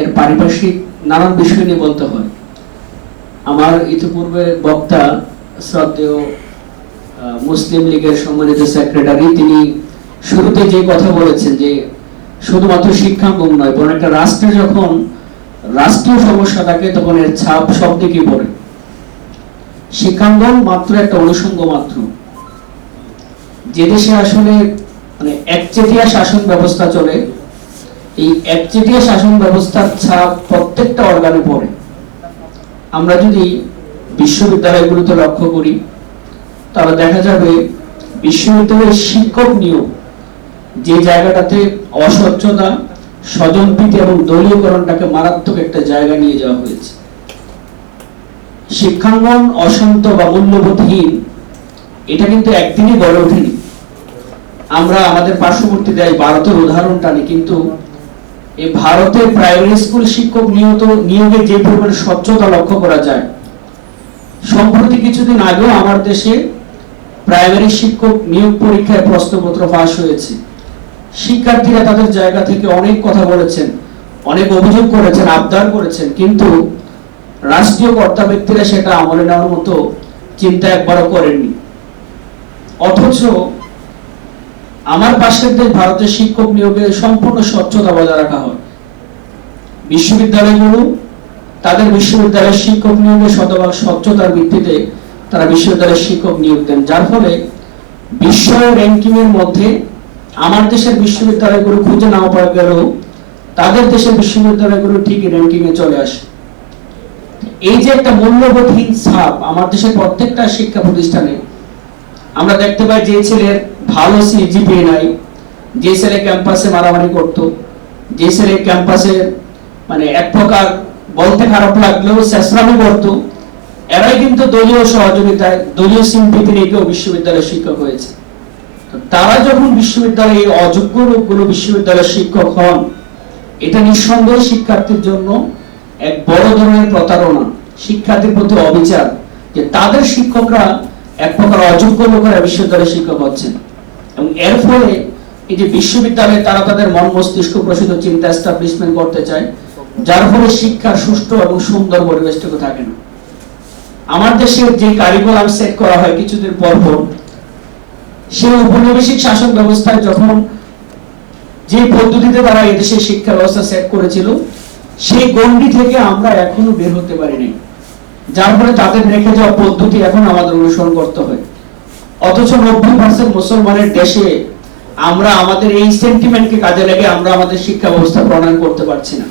এর পারিপার্শ্বিক নানান বিষয় নিয়ে বলতে হয়। আমার ইতিপূর্বে বক্তা, শ্রদ্ধেয় মুসলিম লীগের সম্মানিত সেক্রেটারি, তিনি শুরুতে যে কথা বলেছেন যে শুধুমাত্র শিক্ষাঙ্গন নয়, বরং একটা রাষ্ট্রে যখন রাষ্ট্রীয় সমস্যা থাকে, তখন এর ছাপ সব দিকেই পড়ে শিক্ষাঙ্গন মাত্র একটা অনুষঙ্গ মাত্র। যে দেশে আসলে মানে একচেটিয়া শাসন ব্যবস্থা চলে এই একচেটিয়া শাসন ব্যবস্থার ছাপ প্রত্যেকটা অর্গানে পড়ে। আমরা যদি বিশ্ববিদ্যালয়গুলোতে লক্ষ্য করি, তাহলে দেখা যাবে বিশ্ববিদ্যালয়ের শিক্ষক নিয়োগ, যে জায়গাটাতে অস্বচ্ছতা, স্বজনপ্রীতি এবং দলীয়করণটাকে মারাত্মক একটা জায়গা নিয়ে যাওয়া হয়েছে। শিক্ষাঙ্গন অশান্ত বা মূল্যবোধহীন, এটা কিন্তু একদিনই গড়ে ওঠেনি। আমরা আমাদের পার্শ্ববর্তী দেয় ভারতের উদাহরণ টানি, কিন্তু এই ভারতে প্রাইমারি স্কুল শিক্ষক নিয়ত নিয়োগে যে পরিমাণে স্বচ্ছতা লক্ষ্য করা যায়, সম্প্রতি কিছুদিন আগেও আমার দেশে প্রাইমারি শিক্ষক নিয়োগ পরীক্ষায় প্রশ্নপত্র ফাঁস হয়েছে। শিক্ষার্থীরা তাদের জায়গা থেকে অনেক কথা বলেছেন, অনেক অভিযোগ করেছেন, আবদার করেছেন, কিন্তু রাষ্ট্রীয় কর্তা ব্যক্তিরা সেটা আমলে নেওয়ার মতো চিন্তা একবারও করেননি। অথচ আমার পাশের দেশ ভারতের শিক্ষক নিয়োগে সম্পূর্ণ স্বচ্ছতা বজায় রাখা হয় বিশ্ববিদ্যালয়গুলো তাদের বিশ্ববিদ্যালয়ের শিক্ষক নিয়োগে শতভাগ স্বচ্ছতার ভিত্তিতে তারা বিশ্ববিদ্যালয়ের শিক্ষক নিয়োগ দেন। যার ফলে বিশ্ব র্যাঙ্কিং এর মধ্যে আমার দেশের বিশ্ববিদ্যালয়গুলো খুঁজে না পাওয়া গেলেও তাদের দেশের বিশ্ববিদ্যালয়গুলো ঠিকই র্যাঙ্কিং এ চলে আসে। এই যে একটা মূল্যবোধহীন ছাপ আমার দেশের প্রত্যেকটা শিক্ষা প্রতিষ্ঠানে আমরা দেখতে পাই যে ছেলের ভালো সিজিপিএ নাই, যে ছেলে ক্যাম্পাসে মারামারি করত, যে ছেলে ক্যাম্পাসে মানে এক প্রকার বলতে খারাপ লাগলেও চেষ্টামি করত, এরাই কিন্তু দলীয় সহযোগিতায়, দলীয় সিম্পিতি নিয়ে কেউ বিশ্ববিদ্যালয়ের শিক্ষক হয়েছে। তারা যখন বিশ্ববিদ্যালয়ে অযোগ্য লোকগুলো বিশ্ববিদ্যালয়ের শিক্ষক হন, এটা নিঃসন্দেহে শিক্ষার্থীর জন্য এক বড় ধরনের প্রতারণা, শিক্ষার্থীর প্রতি অবিচার, যে তাদের শিক্ষকরা এক প্রকার অযোগ্য লোকেরা বিশ্ববিদ্যালয়ের শিক্ষক হচ্ছেন। এবং এর ফলে এই যে বিশ্ববিদ্যালয়ে তারা তাদের মন মস্তিষ্ক প্রসিত চিন্তা এস্টাবলিশমেন্ট করতে চায়, যার ফলে শিক্ষা সুষ্ঠু এবং সুন্দর পরিবেশটুকু থাকে না। আমার দেশে যে কারিকুলাম সেট করা হয় কিছুদিন পর পর, সেই উপনিবেশিক শাসন ব্যবস্থায় যখন যে পদ্ধতিতে তারা এদেশে শিক্ষা ব্যবস্থা সেট করেছিল, সেই গণ্ডি থেকে আমরা এখনও বের হতে পারিনি। যার ফলে তাদের রেখে যাওয়া পদ্ধতি এখন আমাদের অনুসরণ করতে হয়। অথচ নব্বই পার্সেন্ট মুসলমানের দেশে আমরা, আমাদের এই সেন্টিমেন্টকে কাজে লেগে আমরা আমাদের শিক্ষা ব্যবস্থা প্রণয়ন করতে পারছি না।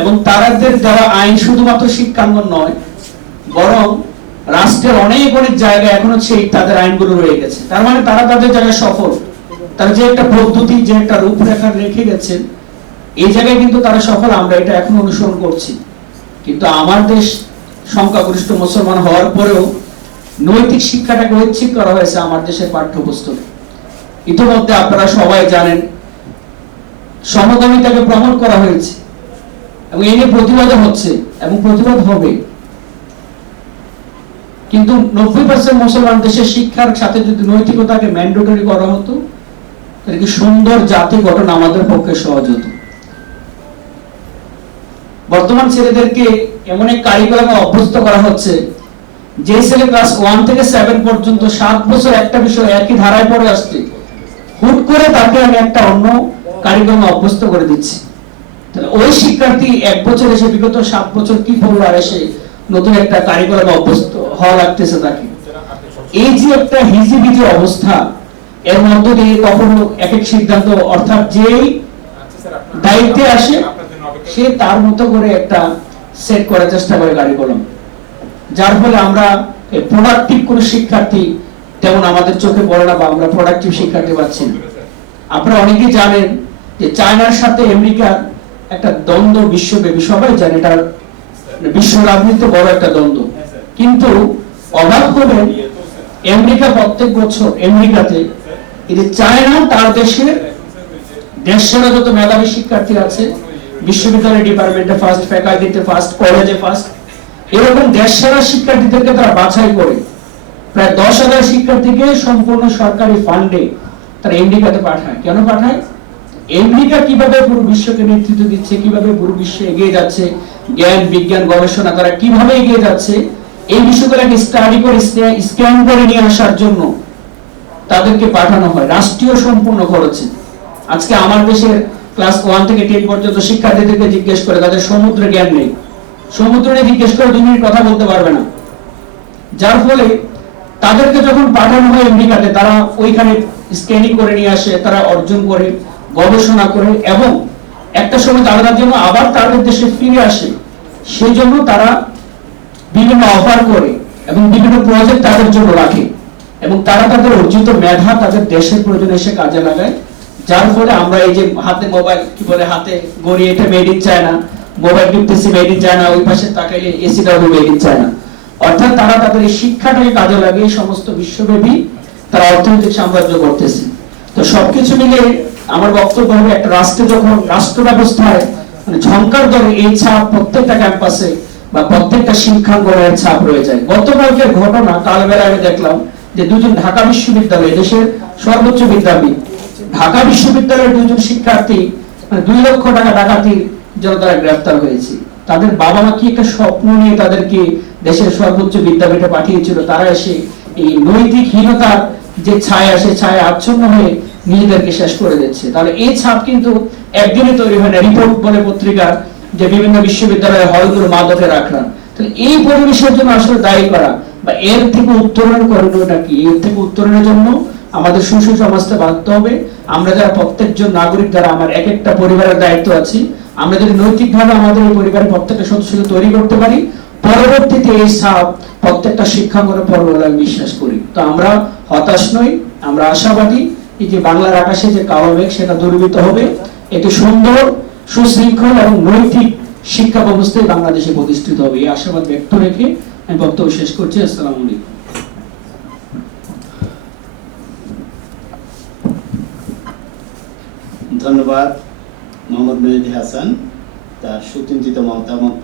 এবং তারাদের দেওয়া আইন শুধুমাত্র শিক্ষাঙ্গন নয়, বরং রাষ্ট্রের অনেক অনেক জায়গায় এখনও সেই তাদের আইনগুলো রয়ে গেছে। তার মানে তারা তাদের জায়গায় সফল। তারা যে একটা পদ্ধতি, যে একটা রূপরেখা রেখে গেছেন, এই জায়গায় কিন্তু তারা সফল, আমরা এটা এখন অনুসরণ করছি। কিন্তু আমার দেশ সংখ্যাগরিষ্ঠ মুসলমান হওয়ার পরেও নৈতিক শিক্ষাটাকে ঐচ্ছিক করা হয়েছে আমার দেশের পাঠ্যপুস্তকে ইতিমধ্যে আপনারা সবাই জানেন সমকামিতাকে প্রমোট করা হয়েছে এবং এই নিয়ে প্রতিবাদ হচ্ছে এবং প্রতিবাদ হবে। কিন্তু নব্বই পার্সেন্ট মুসলমান দেশের শিক্ষার সাথে যদি নৈতিকতাকে ম্যান্ডেটরি করা হতো, তাহলে কি সুন্দর জাতি গঠন আমাদের পক্ষে সহজ হতো। বর্তমান ছেলেদেরকে এমন এক কারিকুলামে অভ্যস্ত করা হচ্ছে যে ছেলে ক্লাস ওয়ান থেকে সেভেন পর্যন্ত সাত বছর একটা বিষয় একই ধারায় পড়ে আসছে, হুট করে তাকে আমি একটা অন্য কারিকুলামে অভ্যস্ত করে দিচ্ছি। তাহলে ওই শিক্ষার্থী এক বছর এসে বিগত সাত বছর কি পড়ল আর এসে নতুন একটা কারিকুলামে অভ্যস্ত হওয়া লাগতেছে তাকে? এই যে একটা হিজিবিজি অবস্থা, এর মধ্য দিয়ে কখনো এক এক সিদ্ধান্ত, অর্থাৎ যেই দায়িত্বে আসে সে তার মতো করে একটা সেট করার চেষ্টা করে গাড়ি কলম। যার ফলে আমরা প্রোডাক্টিভ কোন শিক্ষার্থী তেমন আমাদের চোখে পড়ে না বা আমরা প্রোডাক্টিভ শিক্ষার্থী পাচ্ছি না। আপনারা অনেকেই জানেন যে চায়নার সাথে আমেরিকার একটা দ্বন্দ্ব বিশ্বব্যাপী। সবাই জানে এটা বিশ্ব রাজনীতিতে বড় একটা দ্বন্দ্ব। কিন্তু অবাক হবেন, আমেরিকা প্রত্যেক বছর আমেরিকাতে এই যে চায়না তার দেশ সেরা যত মেধাবী শিক্ষার্থী আছে বিশ্ববিদ্যালয় ডিপার্টমেন্টে ফার্স্ট ফ্যাকাল্টিতে ফার্স্ট কলেজে ফার্স্ট এরকম দেশ সেরা শিক্ষার্থীদেরকে তারা বাছাই করে। প্রায় দশ হাজার শিক্ষার্থীকে সম্পূর্ণ সরকারি ফান্ডে তারা আমেরিকাতে পাঠায়। কেন পাঠায়? আমেরিকা কীভাবে পুরো বিশ্বকে নেতৃত্ব দিচ্ছে, কীভাবে পুরো বিশ্ব এগিয়ে যাচ্ছে, জ্ঞান, বিজ্ঞান, গবেষণা তারা কীভাবে এগিয়ে যাচ্ছে, এই বিষয়গুলোকে স্টাডি করে স্ক্যান করে নিয়ে আসার জন্য তাদেরকে পাঠানো হয়। রাষ্ট্রীয় সম্পূর্ণ খরচে। আজকে আমার দেশের ক্লাস ওয়ান থেকে টেন পর্যন্ত শিক্ষার্থীদেরকে জিজ্ঞেস করে, তাদের সমুদ্র জ্ঞান নেই। সমুদ্র নিয়ে জিজ্ঞেস করে মিনিট কথা বলতে পারবে না। যার ফলে তাদেরকে যখন পাঠানো হয় আমেরিকাতে, তারা ওইখানে স্ক্যানিং করে নিয়ে আসে, তারা অর্জন করে, গবেষণা করে এবং একটা সময় তারা জন্য আবার তাদের দেশে ফিরে আসে, সেই জন্য তারা বিভিন্ন অফার করে এবং বিভিন্ন প্রজেক্ট তাদের জন্য রাখে এবং তারা তাদের অর্জিত মেধা তাদের দেশের প্রয়োজনে এসে কাজে লাগায়। যার ফলে আমরা এই যে হাতে মোবাইল কি বলে, হাতে গড়ি এটা মেড ইন চায়না মোবাইল টিপতেছি মেড ইন চায়না ওই পাশে তাকাইলে এসিটা হবে মেড ইন চায়না অর্থাৎ তারা তাদের এই শিক্ষাটাকে কাজে লাগিয়ে সমস্ত বিশ্বব্যাপী তারা অর্থনৈতিক সাম্রাজ্য করতেছে তো সবকিছু মিলে আমার বক্তব্য হবে, একটা রাষ্ট্রে যখন রাষ্ট্র ব্যবস্থায় মানে ঝংকার ধরে এই ছাপ প্রত্যেকটা ক্যাম্পাসে বা প্রত্যেকটা শিক্ষাঙ্গনের ছাপ রয়ে যায়। গতকালকের ঘটনা কালবেলা আমি দেখলাম যে দুজন ঢাকা বিশ্ববিদ্যালয় দেশের সর্বোচ্চ বিদ্যাপীঠ ঢাকা বিশ্ববিদ্যালয়ের দুজন শিক্ষার্থী মানে দুই লক্ষ টাকা ডাকাতির জন্য তারা গ্রেফতার হয়েছে। তাদের বাবা মা কি একটা স্বপ্ন নিয়ে তাদেরকে দেশের সর্বোচ্চ বিদ্যাপীঠে পাঠিয়েছিল? তারা এসে এই নৈতিকহীনতার যে ছায়া, সে ছায়া আচ্ছন্ন হয়ে নিজেদেরকে শেষ করে দিচ্ছে। তাহলে এই ছাপ কিন্তু একদিনে তৈরি হয় না। রিপোর্ট বলে পত্রিকার যে বিভিন্ন বিশ্ববিদ্যালয়ের হলগুলো মাদকে রাখলাম তাহলে এই পরিবেশের জন্য আসলে দায়ী করা? বা এর থেকে উত্তরণ করণীয়টা কি? এর থেকে উত্তরণের জন্য আমাদের সুশীল সমাজটা বাঁধতে হবে। আমরা যারা প্রত্যেকজন নাগরিক যারা আমার এক একটা পরিবারের দায়িত্ব আছি, আমরা যদি নৈতিকভাবে আমাদের এই পরিবারের প্রত্যেকটা সদস্যকে তৈরি করতে পারি, পরবর্তীতে এই সাপ প্রত্যেকটা শিক্ষাঙ্গনে পড়বে আমি বিশ্বাস করি। তো আমরা হতাশ নই, আমরা আশাবাদী, এই যে বাংলার আকাশে যে কালো মেঘ, সেটা দূরীভূত হবে। একটি সুন্দর, সুশৃঙ্খল এবং নৈতিক শিক্ষা ব্যবস্থায় বাংলাদেশে প্রতিষ্ঠিত হবে। এই আশাবাদ ব্যক্ত রেখে আমি বক্তব্য শেষ করছি। আসসালামু আলাইকুম। ধন্যবাদ। মোহাম্মদ মেহেদি হাসান তার সুচিন্তিত মতামত